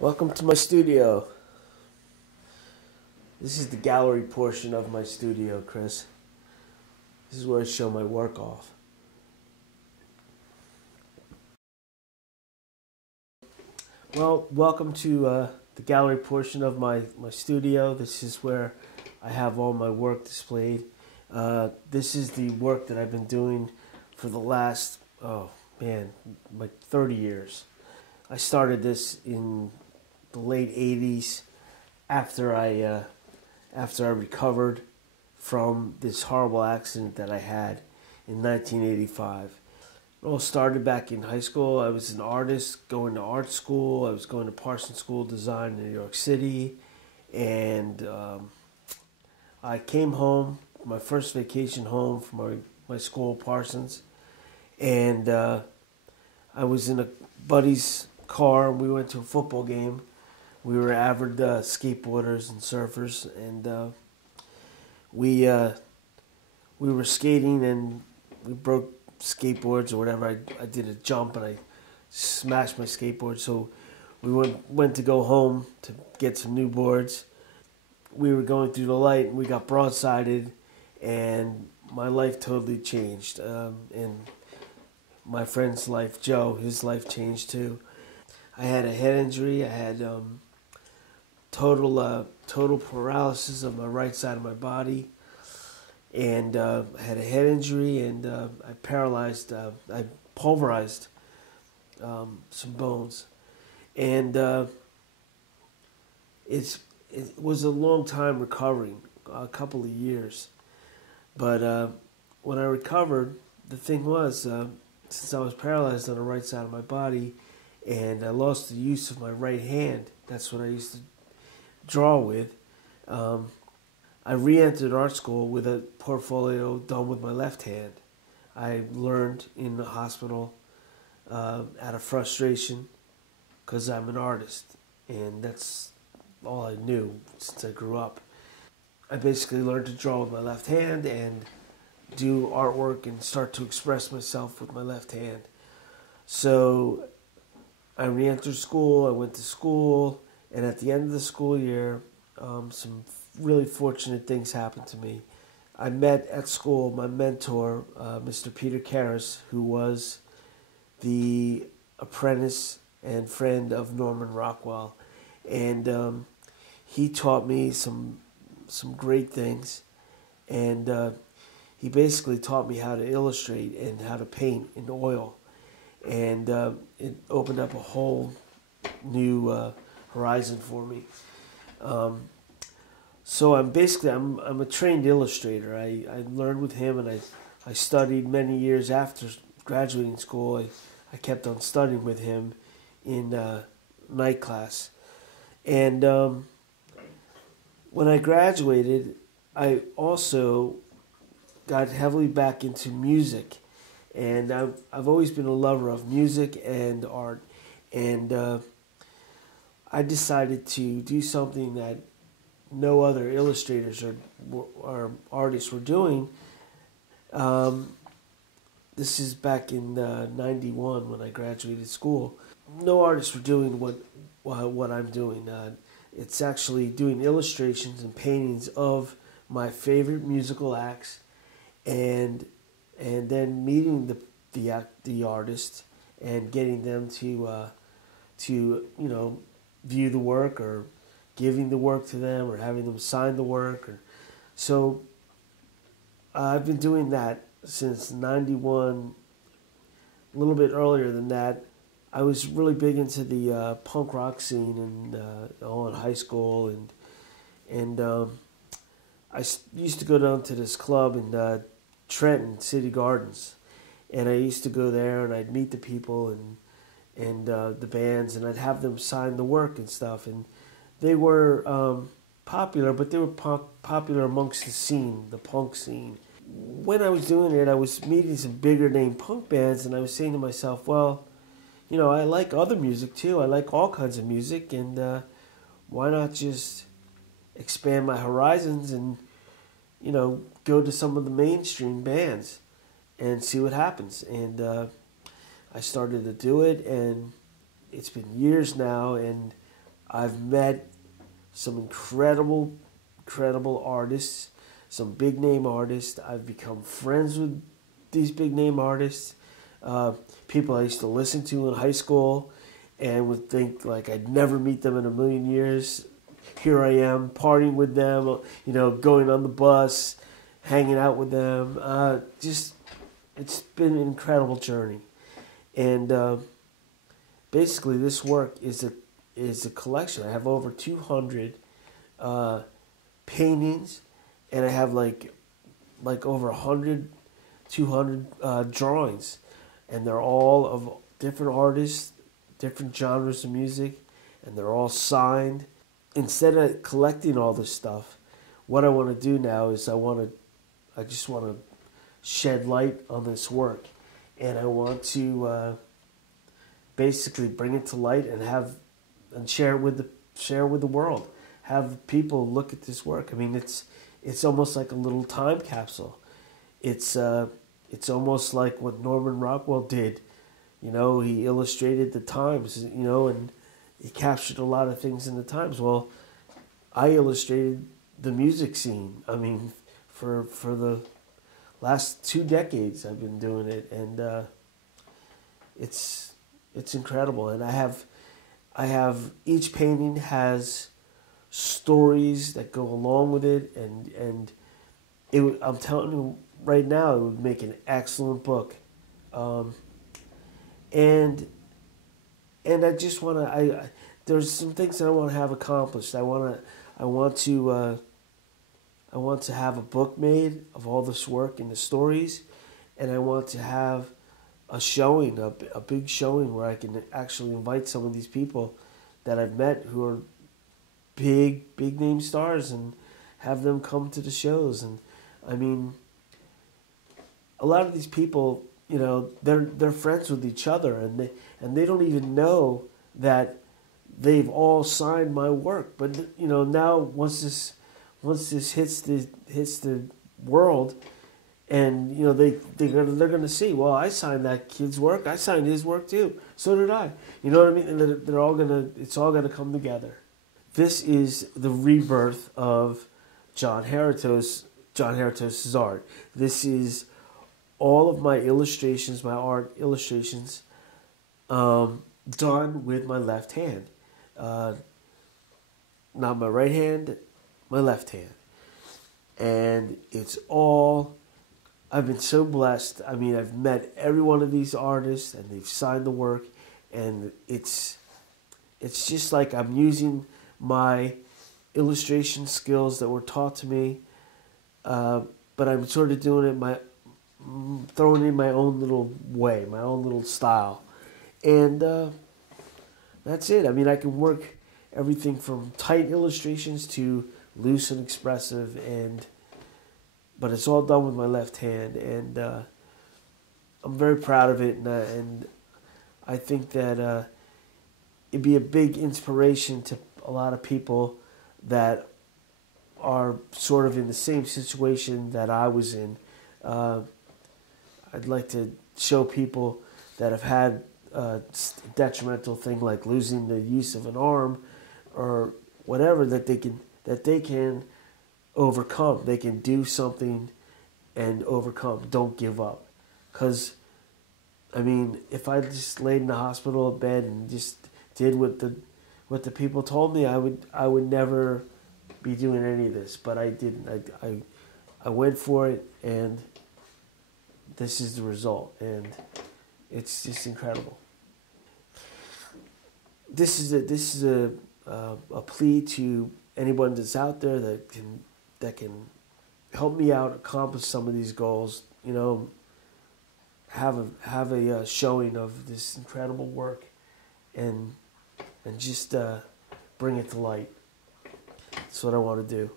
Welcome to my studio. This is the gallery portion of my studio, Chris. This is where I show my work off. Well, welcome to the gallery portion of my studio. This is where I have all my work displayed. This is the work that I've been doing for the last, like 30 years. I started this in the late 80s after I recovered from this horrible accident that I had in 1985. It all started back in high school. I was an artist going to art school. I was going to Parsons School of Design in New York City. And I came home, my first vacation home from my school, Parsons. And I was in a buddy's car. We went to a football game. We were avid skateboarders and surfers, and we were skating, and we broke skateboards or whatever. I did a jump and I smashed my skateboard. So we went to go home to get some new boards. We were going through the light and we got broadsided, and my life totally changed. And my friend's life, Joe, his life changed too. I had a head injury. I had total paralysis of my right side of my body, and I had a head injury, and I pulverized some bones, and it was a long time recovering, a couple of years, but when I recovered, the thing was, since I was paralyzed on the right side of my body, and I lost the use of my right hand, that's what I used to draw with. I re-entered art school with a portfolio done with my left hand. I learned in the hospital out of frustration because I'm an artist, and that's all I knew since I grew up. I basically learned to draw with my left hand and do artwork and start to express myself with my left hand. So I re-entered school, I went to school, and at the end of the school year, some really fortunate things happened to me. I met at school my mentor, Mr. Peter Karras, who was the apprentice and friend of Norman Rockwell. And he taught me some great things. And he basically taught me how to illustrate and how to paint in oil. And it opened up a whole new horizon for me. So I'm a trained illustrator. I learned with him, and I studied many years after graduating school. I kept on studying with him in night class. And when I graduated, I also got heavily back into music. And I've always been a lover of music and art. And I decided to do something that no other illustrators or artists were doing. This is back in '91 when I graduated school. No artists were doing what I'm doing. It's actually doing illustrations and paintings of my favorite musical acts, and then meeting the artist and getting them to view the work, or giving the work to them, or having them sign the work. So I've been doing that since '91. A little bit earlier than that, I was really big into the punk rock scene in high school, and I used to go down to this club in Trenton City Gardens, and I used to go there, and I'd meet the people and the bands, and I'd have them sign the work and stuff. And they were popular, but they were popular amongst the scene, the punk scene. When I was doing it, I was meeting some bigger name punk bands, and I was saying to myself, well, I like other music too. I like all kinds of music, and why not just expand my horizons and, go to some of the mainstream bands and see what happens. And I started to do it, and it's been years now, and I've met some incredible artists, some big name artists. I've become friends with these big name artists, people I used to listen to in high school and would think like I'd never meet them in a million years. Here I am partying with them, going on the bus, hanging out with them. It's been an incredible journey. And basically this work is a collection. I have over 200 paintings, and I have like over 200 drawings, and they're all of different artists, different genres of music, and they're all signed. Instead of collecting all this stuff, what I want to do now is I just want to shed light on this work, and I want to basically bring it to light and share it with the world. Have people look at this work. I mean, it's almost like a little time capsule. It's almost like what Norman Rockwell did. He illustrated the times, and he captured a lot of things in the times. Well, I illustrated the music scene. I mean, for the last 2 decades I've been doing it, and it's incredible. And I have each painting has stories that go along with it, and I'm telling you right now, it would make an excellent book. And I just want to. There's some things that I want to have accomplished. I want to have a book made of all this work and the stories, and I want to have a showing, a big showing where I can actually invite some of these people that I've met who are big name stars and have them come to the shows. And I mean, a lot of these people, they're friends with each other, and they don't even know that they've all signed my work. But now once this hits the world, and they're gonna see, well, I signed that kid's work, I signed his work too, so did I. You know what I mean? And it's all gonna come together. This is the rebirth of John Haritos' art. This is all of my illustrations, my art illustrations, done with my left hand. Not my right hand, my left hand. And it's all, I've been so blessed. I mean, I've met every one of these artists, and they've signed the work, and it's just like I'm using my illustration skills that were taught to me, but I'm sort of doing it throwing in my own little way, my own little style. And that's it. I mean, I can work everything from tight illustrations to loose and expressive, but it's all done with my left hand, and I'm very proud of it, and I think that it'd be a big inspiration to a lot of people that are sort of in the same situation that I was in. I'd like to show people that have had a detrimental thing like losing the use of an arm or whatever, that they can overcome. They can do something and overcome. Don't give up. Because, I mean, if I just laid in the hospital bed and just did what the people told me, I would never be doing any of this. But I didn't. I went for it, and this is the result, and it's just incredible. This is a plea to anyone that's out there that can help me out accomplish some of these goals. Have a showing of this incredible work, and just bring it to light. That's what I want to do.